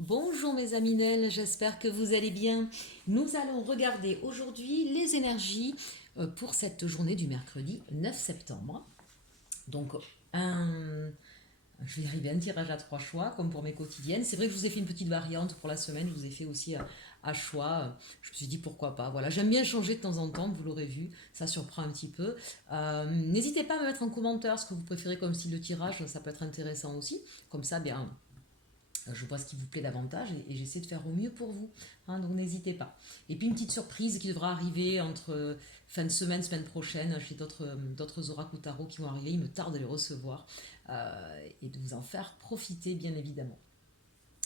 Bonjour mes aminelles, j'espère que vous allez bien. Nous allons regarder aujourd'hui les énergies pour cette journée du mercredi 9 septembre. Donc je vais arriver à un tirage à trois choix comme pour mes quotidiennes. C'est vrai que je vous ai fait une petite variante pour la semaine, je vous ai fait aussi à choix. Je me suis dit pourquoi pas. Voilà, j'aime bien changer de temps en temps, vous l'aurez vu, ça surprend un petit peu. N'hésitez pas à me mettre en commentaire ce que vous préférez comme style de tirage, ça peut être intéressant aussi. Comme ça, bien, je vois ce qui vous plaît davantage et j'essaie de faire au mieux pour vous. Donc n'hésitez pas. Et puis une petite surprise qui devra arriver entre fin de semaine, semaine prochaine. J'ai d'autres oracles ou tarots qui vont arriver. Il me tarde de les recevoir et de vous en faire profiter, bien évidemment.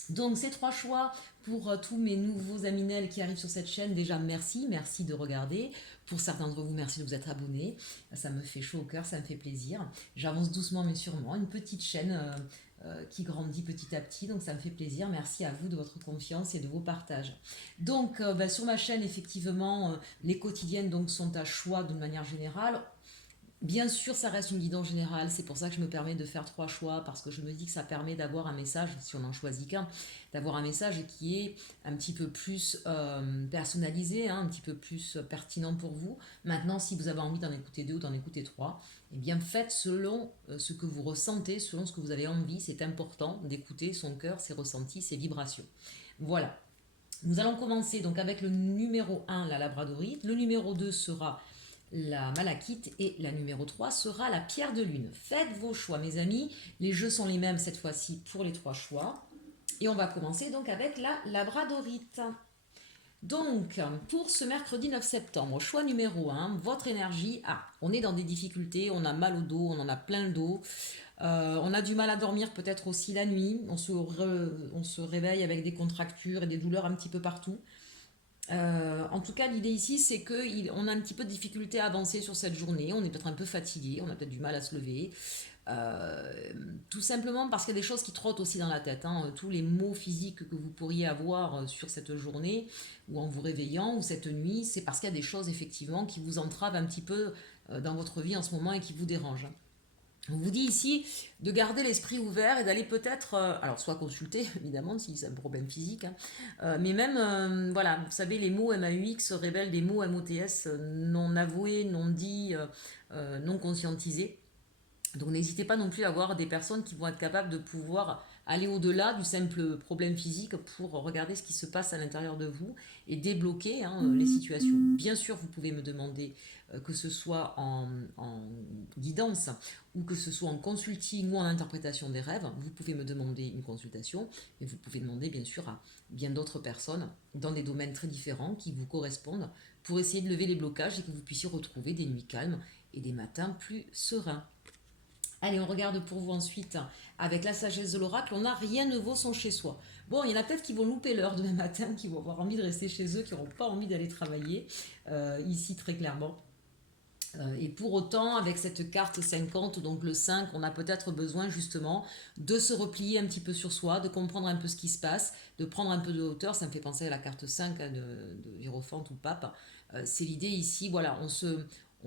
Donc ces trois choix pour tous mes nouveaux aminels qui arrivent sur cette chaîne, déjà merci de regarder. Pour certains d'entre vous, merci de vous être abonnés. Ça me fait chaud au cœur, ça me fait plaisir. J'avance doucement mais sûrement, une petite chaîne qui grandit petit à petit, donc ça me fait plaisir. Merci à vous de votre confiance et de vos partages. Donc sur ma chaîne, effectivement, les quotidiennes donc, sont à choix d'une manière générale. Bien sûr, ça reste une guidance générale, c'est pour ça que je me permets de faire trois choix, parce que je me dis que ça permet d'avoir un message, si on n'en choisit qu'un, d'avoir un message qui est un petit peu plus personnalisé, un petit peu plus pertinent pour vous. Maintenant, si vous avez envie d'en écouter deux ou d'en écouter trois, eh bien faites selon ce que vous ressentez, selon ce que vous avez envie. C'est important d'écouter son cœur, ses ressentis, ses vibrations. Voilà. Nous allons commencer donc avec le numéro un, la labradorite. Le numéro 2 sera la malachite et la numéro 3 sera la pierre de lune. Faites vos choix mes amis, les jeux sont les mêmes cette fois-ci pour les trois choix. Et on va commencer donc avec la labradorite. Donc, pour ce mercredi 9 septembre, choix numéro un, votre énergie. On est dans des difficultés, on a mal au dos, on en a plein le dos. On a du mal à dormir peut-être aussi la nuit. On se réveille avec des contractures et des douleurs un petit peu partout. En tout cas, l'idée ici, c'est qu'on a un petit peu de difficulté à avancer sur cette journée. On est peut-être un peu fatigué, on a peut-être du mal à se lever. Euh, Tout simplement parce qu'il y a des choses qui trottent aussi dans la tête. Tous les maux physiques que vous pourriez avoir sur cette journée, ou en vous réveillant, ou cette nuit, c'est parce qu'il y a des choses effectivement qui vous entravent un petit peu dans votre vie en ce moment et qui vous dérangent. On vous dit ici de garder l'esprit ouvert et d'aller peut-être, alors soit consulter évidemment si c'est un problème physique, mais même, voilà, vous savez, les mots MAUX révèlent des mots MOTS non avoués, non dits, non conscientisés. Donc n'hésitez pas non plus à avoir des personnes qui vont être capables de pouvoir aller au-delà du simple problème physique pour regarder ce qui se passe à l'intérieur de vous et débloquer les situations. Bien sûr, vous pouvez me demander que ce soit en guidance ou que ce soit en consulting ou en interprétation des rêves, vous pouvez me demander une consultation et vous pouvez demander bien sûr à bien d'autres personnes dans des domaines très différents qui vous correspondent pour essayer de lever les blocages et que vous puissiez retrouver des nuits calmes et des matins plus sereins. Allez, on regarde pour vous ensuite avec la sagesse de l'oracle. On a rien ne vaut son chez soi. Bon, il y en a peut-être qui vont louper l'heure demain matin, qui vont avoir envie de rester chez eux, qui n'auront pas envie d'aller travailler, ici très clairement. Et pour autant, avec cette carte 50, donc le 5, on a peut-être besoin justement de se replier un petit peu sur soi, de comprendre un peu ce qui se passe, de prendre un peu de hauteur. Ça me fait penser à la carte 5 de Hiérophante ou Pape. C'est l'idée ici, voilà, on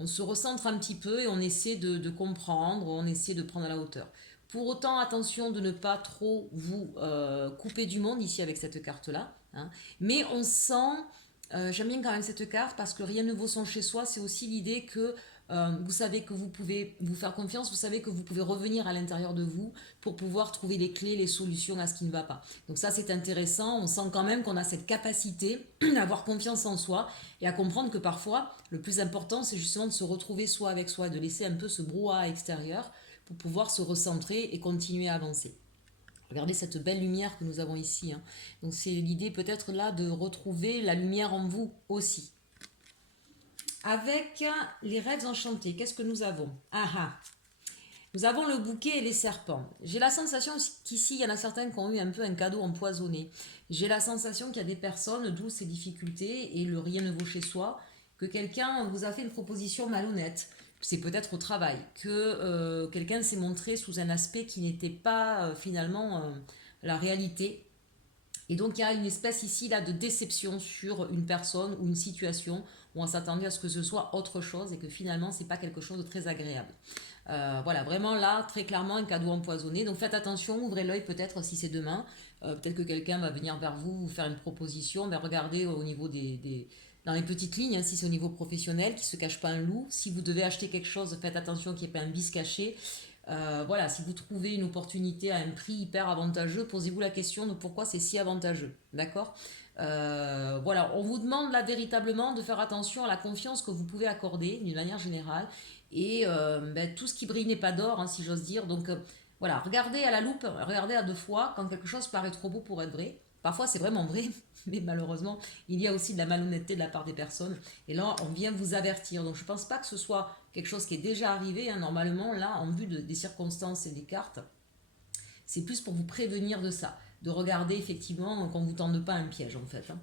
se recentre un petit peu et on essaie de comprendre, on essaie de prendre à la hauteur. Pour autant, attention de ne pas trop vous couper du monde ici avec cette carte-là. Mais on sent, j'aime bien quand même cette carte parce que rien ne vaut son chez soi. C'est aussi l'idée que vous savez que vous pouvez vous faire confiance, vous savez que vous pouvez revenir à l'intérieur de vous pour pouvoir trouver les clés, les solutions à ce qui ne va pas. Donc ça c'est intéressant, on sent quand même qu'on a cette capacité à avoir confiance en soi et à comprendre que parfois le plus important c'est justement de se retrouver soi avec soi, de laisser un peu ce brouhaha extérieur pour pouvoir se recentrer et continuer à avancer. Regardez cette belle lumière que nous avons ici. Donc c'est l'idée peut-être là de retrouver la lumière en vous aussi. Avec les rêves enchantés, qu'est-ce que nous avons? Nous avons le bouquet et les serpents. J'ai la sensation qu'ici, il y en a certains qui ont eu un peu un cadeau empoisonné. J'ai la sensation qu'il y a des personnes, d'où ces difficultés et le rien ne vaut chez soi, que quelqu'un vous a fait une proposition malhonnête. C'est peut-être au travail, que quelqu'un s'est montré sous un aspect qui n'était pas finalement la réalité. Et donc il y a une espèce ici là de déception sur une personne ou une situation où on s'attendait à ce que ce soit autre chose et que finalement c'est pas quelque chose de très agréable. Voilà, vraiment là, très clairement, un cadeau empoisonné. Donc faites attention, ouvrez l'œil peut-être si c'est demain. Peut-être que quelqu'un va venir vers vous, vous faire une proposition. Ben, regardez au niveau dans les petites lignes, hein, si c'est au niveau professionnel, qu'il ne se cache pas un loup. Si vous devez acheter quelque chose, faites attention qu'il n'y ait pas un vice caché. Voilà, si vous trouvez une opportunité à un prix hyper avantageux, posez-vous la question de pourquoi c'est si avantageux. D'accord. Voilà, on vous demande là véritablement de faire attention à la confiance que vous pouvez accorder d'une manière générale. Et ben, tout ce qui brille n'est pas d'or, hein, si j'ose dire. Donc voilà, regardez à la loupe, regardez à deux fois quand quelque chose paraît trop beau pour être vrai. Parfois c'est vraiment vrai, mais malheureusement il y a aussi de la malhonnêteté de la part des personnes. Et là on vient vous avertir. Donc je ne pense pas que ce soit quelque chose qui est déjà arrivé, hein. Normalement là en vue des circonstances et des cartes, c'est plus pour vous prévenir de ça, de regarder effectivement qu'on ne vous tende pas un piège en fait, hein.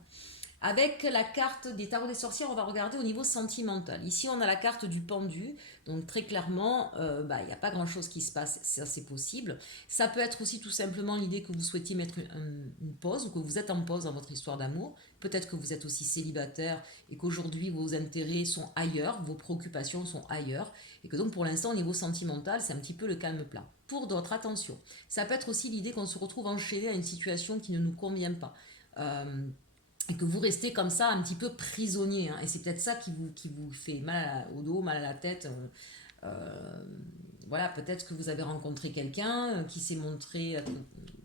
Avec la carte des tarots des sorcières, on va regarder au niveau sentimental. Ici, on a la carte du pendu. Donc très clairement, il n'y a pas grand-chose qui se passe, ça c'est possible. Ça peut être aussi tout simplement l'idée que vous souhaitiez mettre une pause ou que vous êtes en pause dans votre histoire d'amour. Peut-être que vous êtes aussi célibataire et qu'aujourd'hui vos intérêts sont ailleurs, vos préoccupations sont ailleurs. Et que donc pour l'instant, au niveau sentimental, c'est un petit peu le calme plat. Pour d'autres, attention. Ça peut être aussi l'idée qu'on se retrouve enchaîné à une situation qui ne nous convient pas. Et que vous restez comme ça un petit peu prisonnier, hein. Et c'est peut-être ça qui vous fait mal au dos, mal à la tête. Voilà, peut-être que vous avez rencontré quelqu'un qui s'est montré être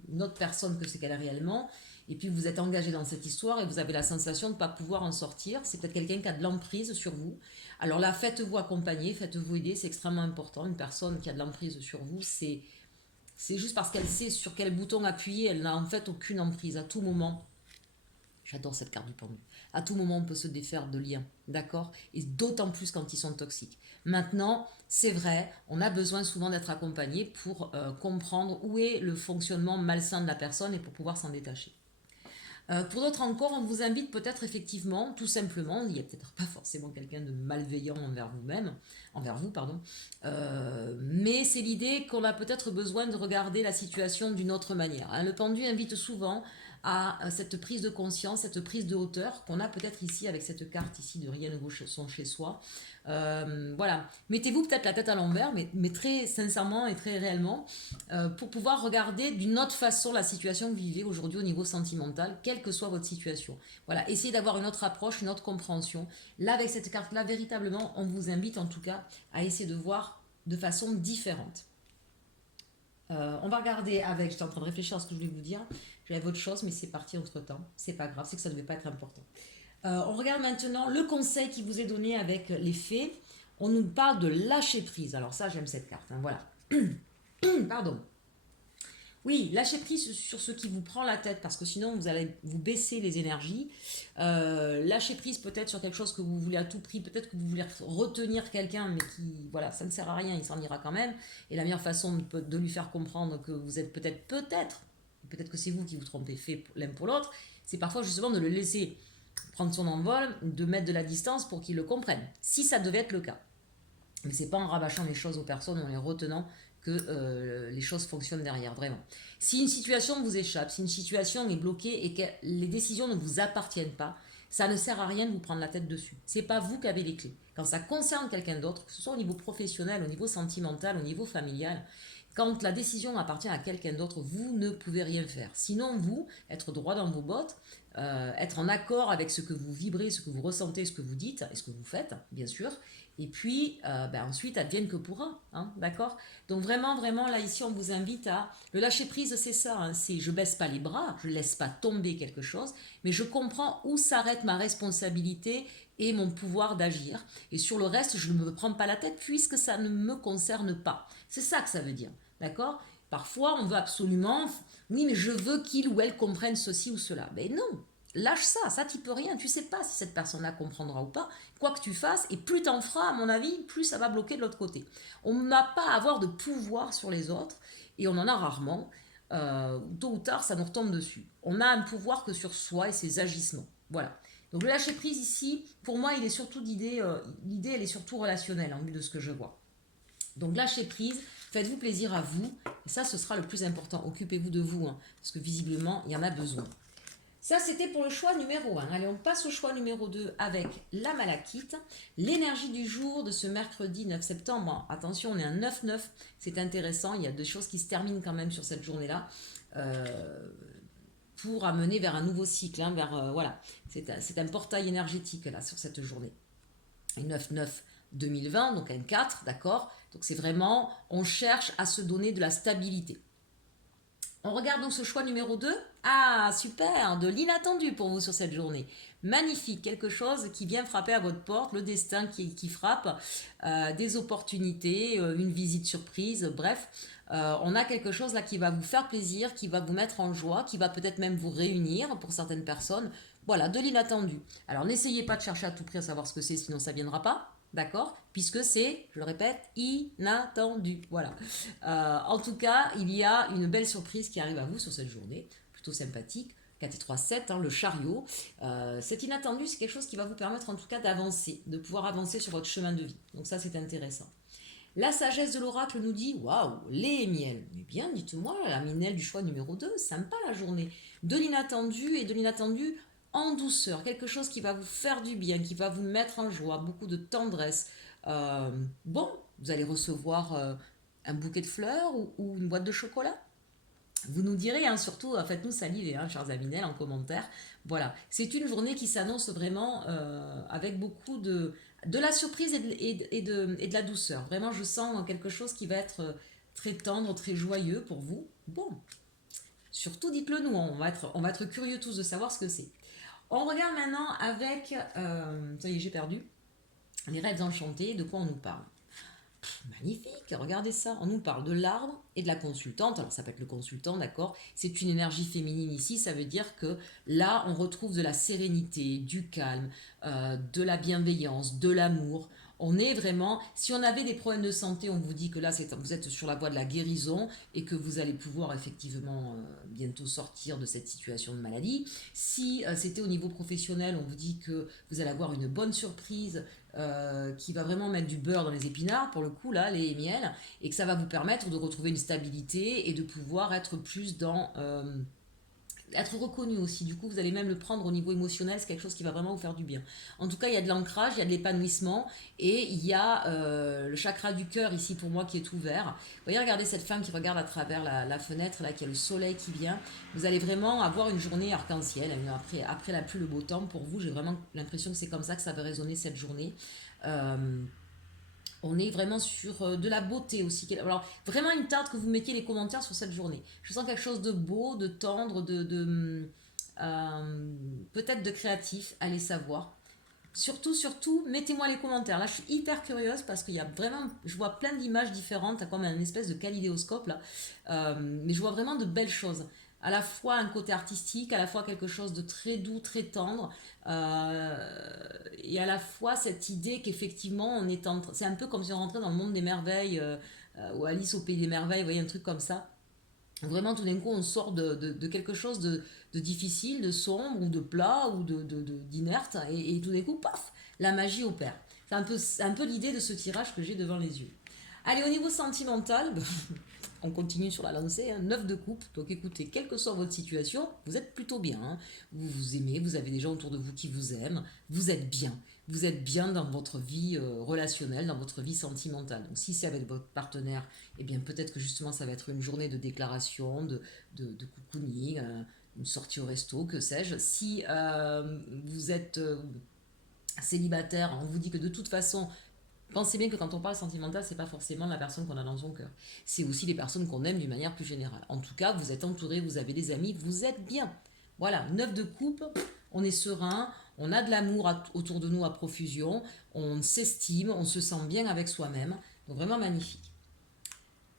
une autre personne que ce qu'elle est réellement, et puis vous êtes engagé dans cette histoire et vous avez la sensation de ne pas pouvoir en sortir. C'est peut-être quelqu'un qui a de l'emprise sur vous. Alors là, faites-vous accompagner, faites-vous aider, c'est extrêmement important. Une personne qui a de l'emprise sur vous, c'est juste parce qu'elle sait sur quel bouton appuyer, elle n'a en fait aucune emprise à tout moment. J'adore cette carte du pendu. À tout moment, on peut se défaire de liens, d'accord. Et d'autant plus quand ils sont toxiques. Maintenant, c'est vrai, on a besoin souvent d'être accompagné pour comprendre où est le fonctionnement malsain de la personne et pour pouvoir s'en détacher. Pour d'autres encore, on vous invite peut-être effectivement, tout simplement, il n'y a peut-être pas forcément quelqu'un de malveillant envers vous-même, envers vous, pardon, mais c'est l'idée qu'on a peut-être besoin de regarder la situation d'une autre manière, hein. Le pendu invite souvent à cette prise de conscience, cette prise de hauteur qu'on a peut-être ici avec cette carte ici de rien ne vaut son chez soi. Voilà, mettez-vous peut-être la tête à l'envers, mais très sincèrement et très réellement, pour pouvoir regarder d'une autre façon la situation que vous vivez aujourd'hui au niveau sentimental, quelle que soit votre situation. Voilà, essayez d'avoir une autre approche, une autre compréhension. Là, avec cette carte-là, véritablement, on vous invite en tout cas à essayer de voir de façon différente. On va regarder avec, j'étais en train de réfléchir à ce que je voulais vous dire, j'avais autre chose, mais c'est parti entre temps, c'est pas grave, c'est que ça ne devait pas être important. On regarde maintenant le conseil qui vous est donné avec les fées. On nous parle de lâcher prise. Alors ça, j'aime cette carte, hein, voilà. Pardon. Oui, lâchez prise sur ce qui vous prend la tête, parce que sinon vous allez vous baisser les énergies. Lâchez prise peut-être sur quelque chose que vous voulez à tout prix, peut-être que vous voulez retenir quelqu'un, mais qui, voilà, ça ne sert à rien, il s'en ira quand même. Et la meilleure façon de lui faire comprendre que vous êtes peut-être que c'est vous qui vous trompez fait l'un pour l'autre, c'est parfois justement de le laisser prendre son envol, de mettre de la distance pour qu'ils le comprennent, si ça devait être le cas. Mais c'est pas en rabâchant les choses aux personnes, en les retenant, que les choses fonctionnent derrière, vraiment. Si une situation vous échappe, si une situation est bloquée et que les décisions ne vous appartiennent pas, ça ne sert à rien de vous prendre la tête dessus. C'est pas vous qui avez les clés. Quand ça concerne quelqu'un d'autre, que ce soit au niveau professionnel, au niveau sentimental, au niveau familial, quand la décision appartient à quelqu'un d'autre, vous ne pouvez rien faire. Sinon, vous, être droit dans vos bottes, être en accord avec ce que vous vibrez, ce que vous ressentez, ce que vous dites et ce que vous faites, bien sûr. Et puis, ensuite, advienne que pourra, hein, d'accord. Donc vraiment, vraiment, là, ici, on vous invite à... Le lâcher-prise, c'est ça, hein, c'est je baisse pas les bras, je laisse pas tomber quelque chose, mais je comprends où s'arrête ma responsabilité et mon pouvoir d'agir. Et sur le reste, je ne me prends pas la tête puisque ça ne me concerne pas. C'est ça que ça veut dire, d'accord. Parfois, on veut absolument... Oui, mais je veux qu'il ou elle comprenne ceci ou cela. Ben non, lâche ça tu peux rien, tu sais pas si cette personne-là comprendra ou pas, quoi que tu fasses, et plus t'en feras, à mon avis, plus ça va bloquer de l'autre côté. On n'a pas à avoir de pouvoir sur les autres, et on en a rarement, tôt ou tard, ça nous retombe dessus. On a un pouvoir que sur soi et ses agissements, voilà. Donc le lâcher prise ici, pour moi, il est surtout l'idée, elle est surtout relationnelle, en vue de ce que je vois. Donc lâchez prise, faites-vous plaisir à vous, et ça, ce sera le plus important, occupez-vous de vous, hein, parce que visiblement, il y en a besoin. Ça, c'était pour le choix numéro 1. Allez, on passe au choix numéro 2 avec la malachite. L'énergie du jour de ce mercredi 9 septembre. Attention, on est un 9-9. C'est intéressant. Il y a deux choses qui se terminent quand même sur cette journée-là. Pour amener vers un nouveau cycle. Voilà. C'est un portail énergétique là sur cette journée. Et 9-9 2020, donc un 4, d'accord. Donc c'est vraiment, on cherche à se donner de la stabilité. On regarde donc ce choix numéro 2. Ah, super, de l'inattendu pour vous sur cette journée. Magnifique, quelque chose qui vient frapper à votre porte, le destin qui frappe, des opportunités, une visite surprise, bref. On a quelque chose là qui va vous faire plaisir, qui va vous mettre en joie, qui va peut-être même vous réunir pour certaines personnes. Voilà, de l'inattendu. Alors n'essayez pas de chercher à tout prix à savoir ce que c'est, sinon ça ne viendra pas. D'accord? Puisque c'est, je le répète, inattendu. Voilà. En tout cas, il y a une belle surprise qui arrive à vous sur cette journée, plutôt sympathique. 4 et 3, 7, le chariot. Cet inattendu, c'est quelque chose qui va vous permettre en tout cas d'avancer, de pouvoir avancer sur votre chemin de vie. Donc ça, c'est intéressant. La sagesse de l'oracle nous dit, waouh, lait et miel. Mais bien, dites-moi, la minelle du choix numéro 2, sympa la journée. De l'inattendu et de l'inattendu en douceur, quelque chose qui va vous faire du bien, qui va vous mettre en joie, beaucoup de tendresse. Bon, vous allez recevoir un bouquet de fleurs ou une boîte de chocolat. Vous nous direz, hein, surtout, faites-nous saliver, hein, chers Aminel, en commentaire. Voilà, c'est une journée qui s'annonce vraiment avec beaucoup de la surprise et de la douceur. Vraiment, je sens quelque chose qui va être très tendre, très joyeux pour vous. Bon, surtout dites-le nous, hein, on va être curieux tous de savoir ce que c'est. On regarde maintenant avec, ça y est, j'ai perdu, les rêves enchantés, de quoi on nous parle. Magnifique, regardez ça, on nous parle de l'arbre et de la consultante. Alors ça peut être le consultant, d'accord. C'est une énergie féminine ici, ça veut dire que là on retrouve de la sérénité, du calme, de la bienveillance, de l'amour. On est vraiment, si on avait des problèmes de santé, on vous dit que là vous êtes sur la voie de la guérison et que vous allez pouvoir effectivement bientôt sortir de cette situation de maladie. Si c'était au niveau professionnel, on vous dit que vous allez avoir une bonne surprise qui va vraiment mettre du beurre dans les épinards, pour le coup, là, lait et miel, et que ça va vous permettre de retrouver une stabilité et de pouvoir être plus dans... être reconnu aussi. Du coup, vous allez même le prendre au niveau émotionnel, c'est quelque chose qui va vraiment vous faire du bien. En tout cas, il y a de l'ancrage, il y a de l'épanouissement et il y a le chakra du cœur ici pour moi qui est ouvert. Vous voyez, regardez cette femme qui regarde à travers la fenêtre, là, qui a le soleil qui vient. Vous allez vraiment avoir une journée arc-en-ciel. Après la pluie, le beau temps, pour vous, j'ai vraiment l'impression que c'est comme ça que ça va résonner cette journée. On est vraiment sur de la beauté aussi. Alors, vraiment une tarte que vous mettiez les commentaires sur cette journée. Je sens quelque chose de beau, de tendre, peut-être de créatif, allez savoir. Surtout, mettez-moi les commentaires. Là, je suis hyper curieuse parce qu'il y a vraiment, je vois plein d'images différentes, comme un espèce de kaléidoscope là. Mais je vois vraiment de belles choses. À la fois un côté artistique, à la fois quelque chose de très doux, très tendre, et à la fois cette idée qu'effectivement on est c'est un peu comme si on rentrait dans le monde des merveilles, ou Alice au pays des merveilles, vous voyez, un truc comme ça. Vraiment, tout d'un coup, on sort de quelque chose de difficile, de sombre, ou de plat, ou d'inerte, et tout d'un coup, paf, la magie opère. C'est un peu l'idée de ce tirage que j'ai devant les yeux. Allez, au niveau sentimental, on continue sur la lancée, hein, 9 de coupe. Donc écoutez, quelle que soit votre situation, vous êtes plutôt bien. Hein. Vous vous aimez, vous avez des gens autour de vous qui vous aiment, vous êtes bien. Vous êtes bien dans votre vie relationnelle, dans votre vie sentimentale. Donc si c'est avec votre partenaire, eh bien peut-être que justement ça va être une journée de déclaration, de cocooning, une sortie au resto, que sais-je. Si vous êtes célibataire, on vous dit que de toute façon, pensez bien que quand on parle sentimental, c'est pas forcément la personne qu'on a dans son cœur. C'est aussi les personnes qu'on aime d'une manière plus générale. En tout cas, vous êtes entouré, vous avez des amis, vous êtes bien. Voilà, 9 de coupe, on est serein, on a de l'amour autour de nous à profusion, on s'estime, on se sent bien avec soi-même. Donc vraiment magnifique.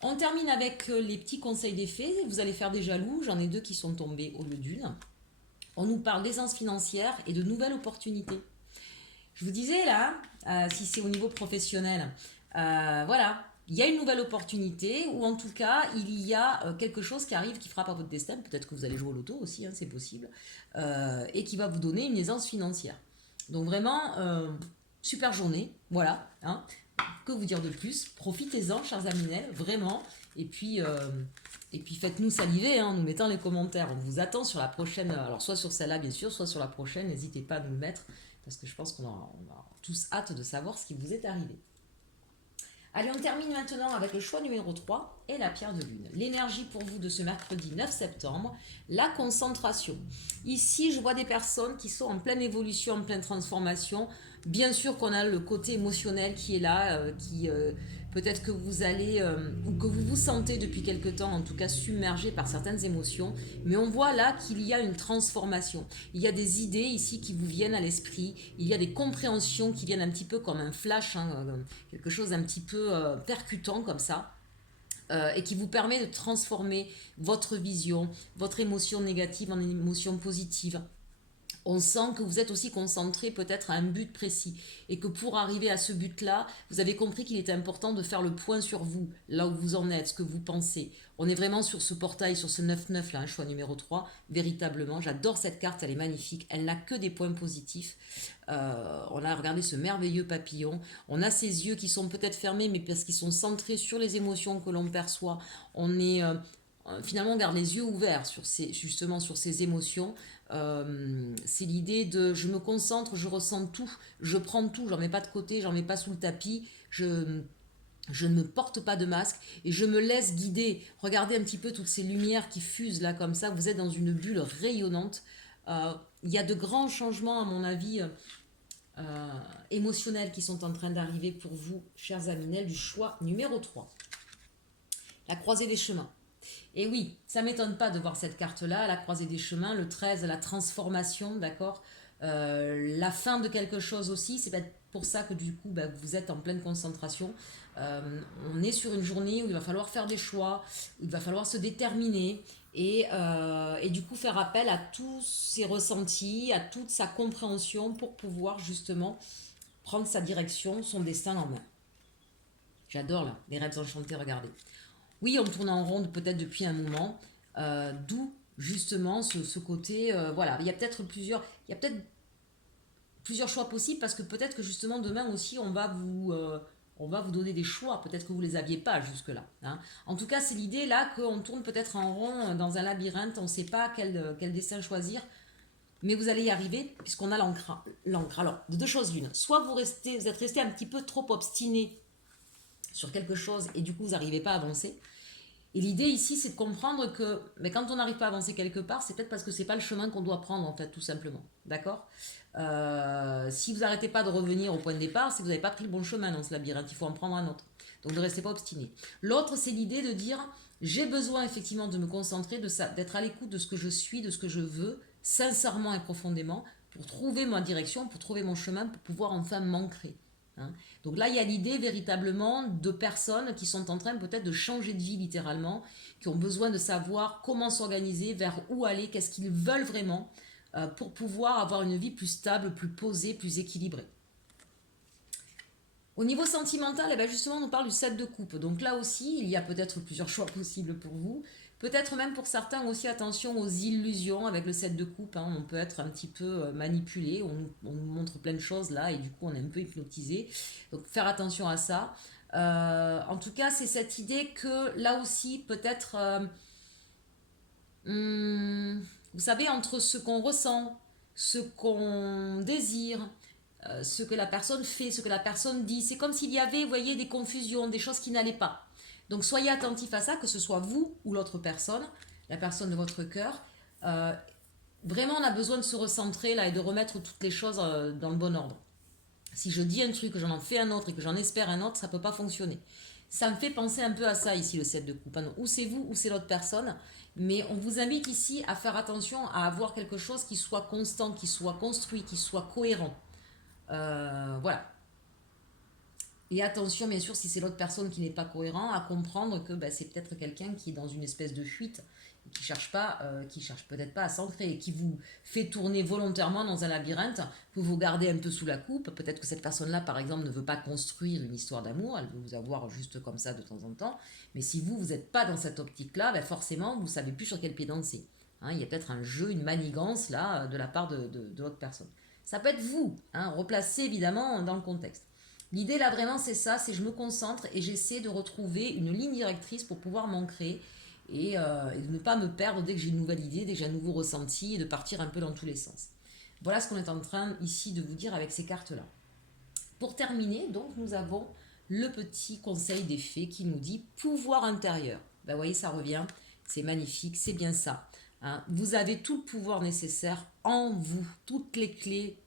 On termine avec les petits conseils des fées. Vous allez faire des jaloux, j'en ai 2 qui sont tombés au lieu d'une. On nous parle d'aisance financière et de nouvelles opportunités. Je vous disais là, si c'est au niveau professionnel, voilà, il y a une nouvelle opportunité ou en tout cas il y a quelque chose qui arrive qui frappe à votre destin, peut-être que vous allez jouer au loto aussi, hein, c'est possible, et qui va vous donner une aisance financière. Donc vraiment, super journée, voilà. Hein. que vous dire de plus? Profitez-en, chers Aminel, vraiment. Et puis faites-nous saliver, en nous mettant les commentaires. On vous attend sur la prochaine, alors soit sur celle-là bien sûr, soit sur la prochaine. N'hésitez pas à nous le mettre, parce que je pense on a tous hâte de savoir ce qui vous est arrivé. Allez, on termine maintenant avec le choix numéro 3 et la pierre de lune. L'énergie pour vous de ce mercredi 9 septembre, la concentration. Ici, je vois des personnes qui sont en pleine évolution, en pleine transformation. Bien sûr qu'on a le côté émotionnel qui est là, peut-être que vous allez, ou que vous vous sentez depuis quelque temps, en tout cas submergé par certaines émotions, mais on voit là qu'il y a une transformation. Il y a des idées ici qui vous viennent à l'esprit, il y a des compréhensions qui viennent un petit peu comme un flash, quelque chose d'un petit peu percutant comme ça. Et qui vous permet de transformer votre vision, votre émotion négative en émotion positive. On sent que vous êtes aussi concentré peut-être à un but précis et que pour arriver à ce but-là, vous avez compris qu'il était important de faire le point sur vous, là où vous en êtes, ce que vous pensez. On est vraiment sur ce portail, sur ce 9-9 là, un choix numéro 3, véritablement. J'adore cette carte, elle est magnifique, elle n'a que des points positifs. On a regardé ce merveilleux papillon, on a ces yeux qui sont peut-être fermés, mais parce qu'ils sont centrés sur les émotions que l'on perçoit. On est... finalement, on garde les yeux ouverts justement sur ces émotions. C'est l'idée de je me concentre, je ressens tout, je prends tout, j'en mets pas de côté, j'en mets pas sous le tapis, je ne porte pas de masque et je me laisse guider. Regardez un petit peu toutes ces lumières qui fusent là comme ça, vous êtes dans une bulle rayonnante. Il y a de grands changements à mon avis émotionnels qui sont en train d'arriver pour vous, chers Aminel, du choix numéro 3. La croisée des chemins. Et oui, ça ne m'étonne pas de voir cette carte-là, la croisée des chemins, le 13, la transformation, d'accord, la fin de quelque chose aussi, c'est peut-être pour ça que du coup, vous êtes en pleine concentration. On est sur une journée où il va falloir faire des choix, où il va falloir se déterminer et du coup faire appel à tous ses ressentis, à toute sa compréhension pour pouvoir justement prendre sa direction, son destin en main. J'adore là, les rêves enchantés, regardez. Oui, on tourne en ronde peut-être depuis un moment, d'où justement ce côté, voilà, il y a peut-être plusieurs choix possibles parce que peut-être que justement demain aussi on va vous donner des choix, peut-être que vous ne les aviez pas jusque-là. En tout cas, c'est l'idée là qu'on tourne peut-être en rond dans un labyrinthe, on ne sait pas quel dessin choisir, mais vous allez y arriver puisqu'on a l'encre. Alors, de deux choses l'une, soit vous êtes resté un petit peu trop obstiné sur quelque chose et du coup vous n'arrivez pas à avancer. Et l'idée ici, c'est de comprendre que mais quand on n'arrive pas à avancer quelque part, c'est peut-être parce que c'est pas le chemin qu'on doit prendre, en fait, tout simplement. D'accord. Si vous n'arrêtez pas de revenir au point de départ, c'est que vous n'avez pas pris le bon chemin dans ce labyrinthe. Il faut en prendre un autre. Donc ne restez pas obstiné. L'autre, c'est l'idée de dire j'ai besoin effectivement de me concentrer, d'être à l'écoute de ce que je suis, de ce que je veux, sincèrement et profondément, pour trouver ma direction, pour trouver mon chemin, pour pouvoir enfin m'ancrer. Donc là, il y a l'idée véritablement de personnes qui sont en train peut-être de changer de vie littéralement, qui ont besoin de savoir comment s'organiser, vers où aller, qu'est-ce qu'ils veulent vraiment pour pouvoir avoir une vie plus stable, plus posée, plus équilibrée. Au niveau sentimental, justement, on nous parle du 7 de coupe. Donc là aussi, il y a peut-être plusieurs choix possibles pour vous. Peut-être même pour certains aussi, attention aux illusions avec le 7 de coupe. On peut être un petit peu manipulé, on nous montre plein de choses là et du coup on est un peu hypnotisé. Donc faire attention à ça. En tout cas, c'est cette idée que là aussi, peut-être, vous savez, entre ce qu'on ressent, ce qu'on désire, ce que la personne fait, ce que la personne dit, c'est comme s'il y avait, vous voyez, des confusions, des choses qui n'allaient pas. Donc soyez attentifs à ça, que ce soit vous ou l'autre personne, la personne de votre cœur. Vraiment, on a besoin de se recentrer là et de remettre toutes les choses dans le bon ordre. Si je dis un truc, que j'en fais un autre et que j'en espère un autre, ça ne peut pas fonctionner. Ça me fait penser un peu à ça ici, le 7 de coupe. Ou c'est vous ou c'est l'autre personne. Mais on vous invite ici à faire attention à avoir quelque chose qui soit constant, qui soit construit, qui soit cohérent. Voilà. Et attention, bien sûr, si c'est l'autre personne qui n'est pas cohérent, à comprendre que c'est peut-être quelqu'un qui est dans une espèce de fuite, qui cherche peut-être pas à s'ancrer, et qui vous fait tourner volontairement dans un labyrinthe pour vous garder un peu sous la coupe. Peut-être que cette personne-là, par exemple, ne veut pas construire une histoire d'amour, elle veut vous avoir juste comme ça de temps en temps. Mais si vous n'êtes pas dans cette optique-là, forcément, vous ne savez plus sur quel pied danser. Il y a peut-être un jeu, une manigance là, de la part de l'autre personne. Ça peut être vous, replacé évidemment dans le contexte. L'idée là vraiment c'est ça, c'est je me concentre et j'essaie de retrouver une ligne directrice pour pouvoir m'ancrer et de ne pas me perdre dès que j'ai une nouvelle idée, dès que j'ai un nouveau ressenti et de partir un peu dans tous les sens. Voilà ce qu'on est en train ici de vous dire avec ces cartes-là. Pour terminer, donc, nous avons le petit conseil des fées qui nous dit pouvoir intérieur. Ben, vous voyez, ça revient, c'est magnifique, c'est bien ça. Hein. Vous avez tout le pouvoir nécessaire en vous. Toutes les clés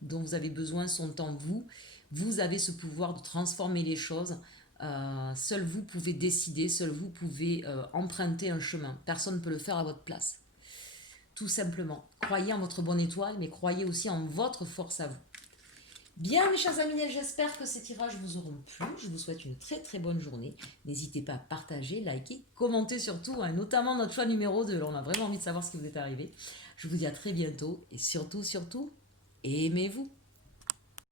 dont vous avez besoin sont en vous. Vous avez ce pouvoir de transformer les choses. Seul vous pouvez décider, seul vous pouvez emprunter un chemin. Personne ne peut le faire à votre place. Tout simplement. Croyez en votre bonne étoile, mais croyez aussi en votre force à vous. Bien, mes chers amis, j'espère que ces tirages vous auront plu. Je vous souhaite une très très bonne journée. N'hésitez pas à partager, liker, commenter surtout, hein, notamment notre choix numéro 2. Là, on a vraiment envie de savoir ce qui vous est arrivé. Je vous dis à très bientôt et surtout, surtout, aimez-vous.